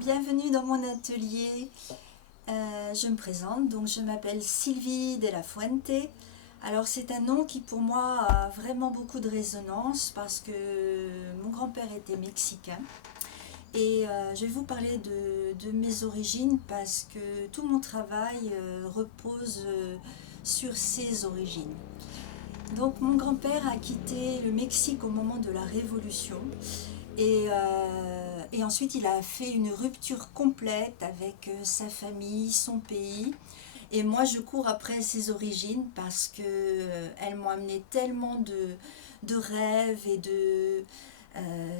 Bienvenue dans mon atelier. Je me présente, donc je m'appelle Sylvie de la Fuente. Alors c'est un nom qui pour moi a vraiment beaucoup de résonance parce que mon grand-père était mexicain. Et je vais vous parler de mes origines parce que tout mon travail repose sur ces origines. Donc mon grand-père a quitté le Mexique au moment de la Révolution et ensuite il a fait une rupture complète avec sa famille, son pays. Et moi je cours après ses origines parce que elles m'ont amené tellement de rêves et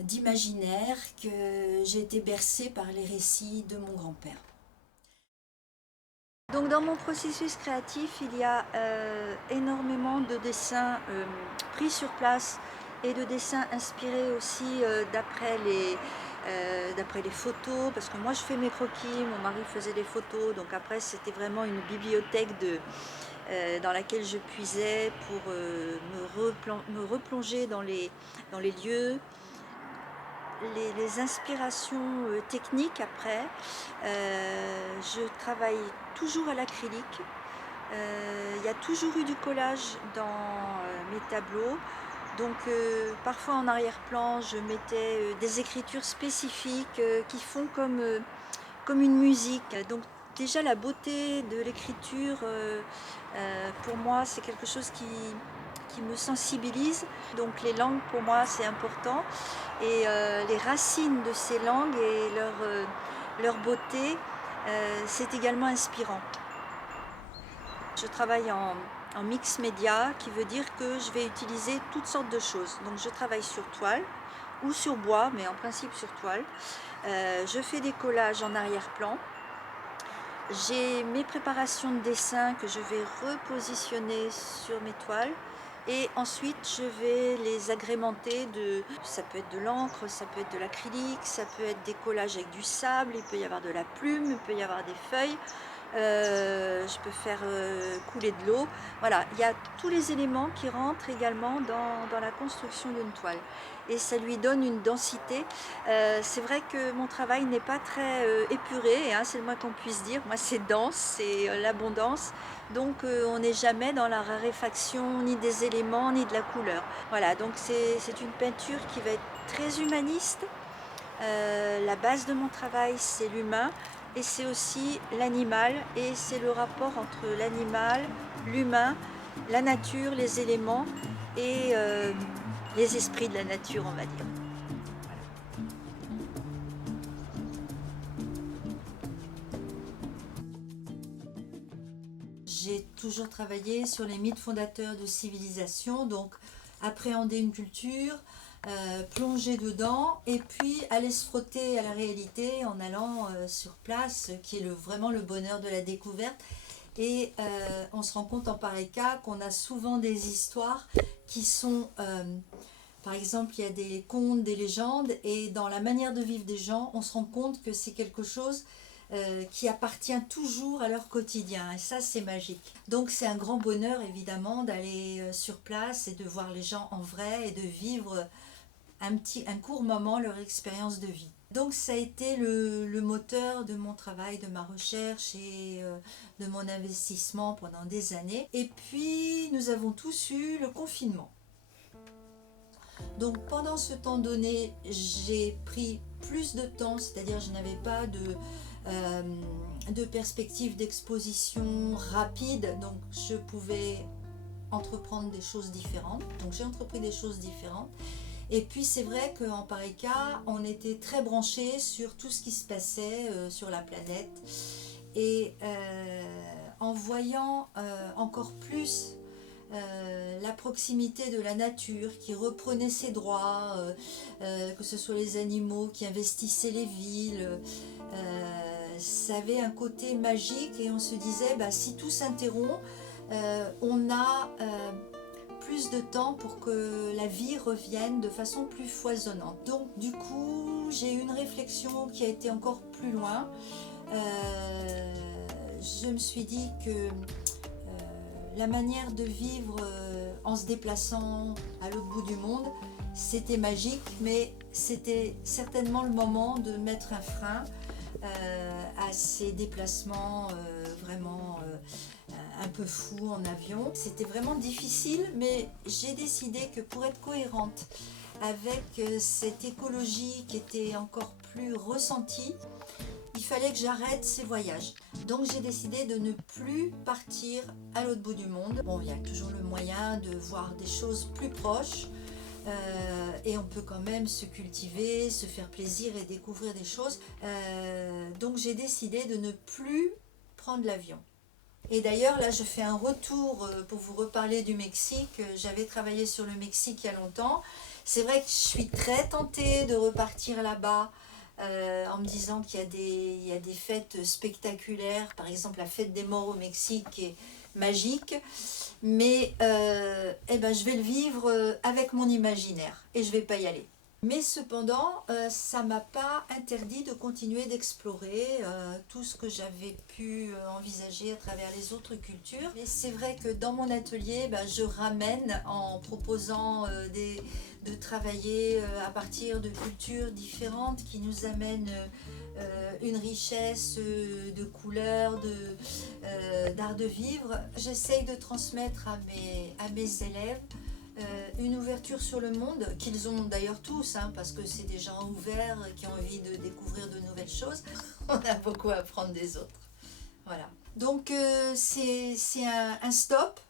d'imaginaire que j'ai été bercée par les récits de mon grand-père. Donc dans mon processus créatif, il y a énormément de dessins pris sur place et de dessins inspirés aussi d'après les photos, parce que moi je fais mes croquis, mon mari faisait des photos, donc après c'était vraiment une bibliothèque dans laquelle je puisais pour me replonger dans les lieux, les inspirations techniques après. Je travaille toujours à l'acrylique. Il y a toujours eu du collage dans mes tableaux. Donc parfois en arrière-plan, je mettais des écritures spécifiques qui font comme une musique. Donc déjà la beauté de l'écriture, pour moi, c'est quelque chose qui me sensibilise. Donc les langues, pour moi, c'est important. Et les racines de ces langues et leur beauté, c'est également inspirant. Je travaille en mix média, qui veut dire que je vais utiliser toutes sortes de choses. Donc je travaille sur toile ou sur bois, mais en principe sur toile. Je fais des collages en arrière-plan. J'ai mes préparations de dessin que je vais repositionner sur mes toiles. Et ensuite, je vais les agrémenter ça peut être de l'encre, ça peut être de l'acrylique, ça peut être des collages avec du sable, il peut y avoir de la plume, il peut y avoir des feuilles. Je peux faire couler de l'eau. Voilà, il y a tous les éléments qui rentrent également dans la construction d'une toile. Et ça lui donne une densité. C'est vrai que mon travail n'est pas très épuré, hein, c'est le moins qu'on puisse dire. Moi, c'est dense, c'est l'abondance. Donc, on n'est jamais dans la raréfaction ni des éléments ni de la couleur. Voilà, donc c'est une peinture qui va être très humaniste. La base de mon travail, c'est l'humain. Et c'est aussi l'animal, et c'est le rapport entre l'animal, l'humain, la nature, les éléments et les esprits de la nature, on va dire. J'ai toujours travaillé sur les mythes fondateurs de civilisation, donc appréhender une culture, plonger dedans et puis aller se frotter à la réalité en allant sur place, qui est vraiment le bonheur de la découverte. Et on se rend compte en pareil cas qu'on a souvent des histoires qui sont, par exemple, il y a des contes, des légendes, et dans la manière de vivre des gens, on se rend compte que c'est quelque chose qui appartient toujours à leur quotidien. Et ça, c'est magique. Donc c'est un grand bonheur, évidemment, d'aller sur place et de voir les gens en vrai et de vivre un court moment leur expérience de vie. Donc ça a été le moteur de mon travail, de ma recherche et de mon investissement pendant des années. Et puis nous avons tous eu le confinement. Donc pendant ce temps donné, j'ai pris plus de temps, c'est-à-dire je n'avais pas de perspective d'exposition rapide, donc je pouvais entreprendre des choses différentes. Donc j'ai entrepris des choses différentes. Et puis c'est vrai qu'en pareil cas, on était très branchés sur tout ce qui se passait sur la planète. Et en voyant encore plus la proximité de la nature qui reprenait ses droits, que ce soit les animaux qui investissaient les villes, ça avait un côté magique et on se disait si tout s'interrompt, on a plus de temps pour que la vie revienne de façon plus foisonnante. Donc du coup, j'ai eu une réflexion qui a été encore plus loin. Je me suis dit que la manière de vivre en se déplaçant à l'autre bout du monde, c'était magique, mais c'était certainement le moment de mettre un frein à ces déplacements vraiment un peu fous en avion. C'était vraiment difficile, mais j'ai décidé que pour être cohérente avec cette écologie qui était encore plus ressentie, il fallait que j'arrête ces voyages. Donc j'ai décidé de ne plus partir à l'autre bout du monde. Bon, il y a toujours le moyen de voir des choses plus proches, et on peut quand même se cultiver, se faire plaisir et découvrir des choses. Donc j'ai décidé de ne plus prendre l'avion. Et d'ailleurs, là, je fais un retour pour vous reparler du Mexique. J'avais travaillé sur le Mexique il y a longtemps. C'est vrai que je suis très tentée de repartir là-bas en me disant qu'il y a des fêtes spectaculaires. Par exemple, la fête des morts au Mexique qui est magique. Mais je vais le vivre avec mon imaginaire et je ne vais pas y aller. Mais cependant, ça ne m'a pas interdit de continuer d'explorer tout ce que j'avais pu envisager à travers les autres cultures. Et c'est vrai que dans mon atelier, je ramène en proposant de travailler à partir de cultures différentes qui nous amènent une richesse de couleurs, d'art de vivre. J'essaye de transmettre à mes élèves une ouverture sur le monde, qu'ils ont d'ailleurs tous, parce que c'est des gens ouverts qui ont envie de découvrir de nouvelles choses. On a beaucoup à apprendre des autres. Voilà. Donc c'est un stop,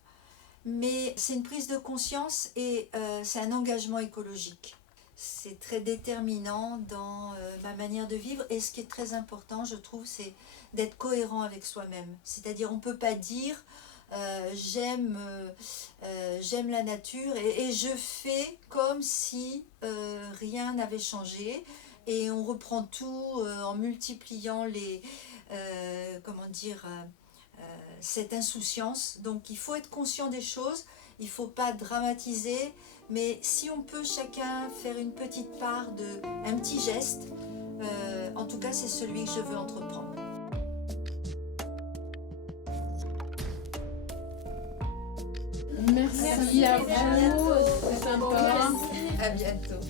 mais c'est une prise de conscience et c'est un engagement écologique. C'est très déterminant dans ma manière de vivre, et ce qui est très important, je trouve, c'est d'être cohérent avec soi-même. C'est-à-dire, on ne peut pas dire j'aime la nature et je fais comme si rien n'avait changé, et on reprend tout en multipliant cette insouciance. Donc il faut être conscient des choses, il ne faut pas dramatiser, mais si on peut chacun faire une petite part un petit geste, en tout cas c'est celui que je veux entreprendre. Merci à vous, c'est sympa. À bientôt.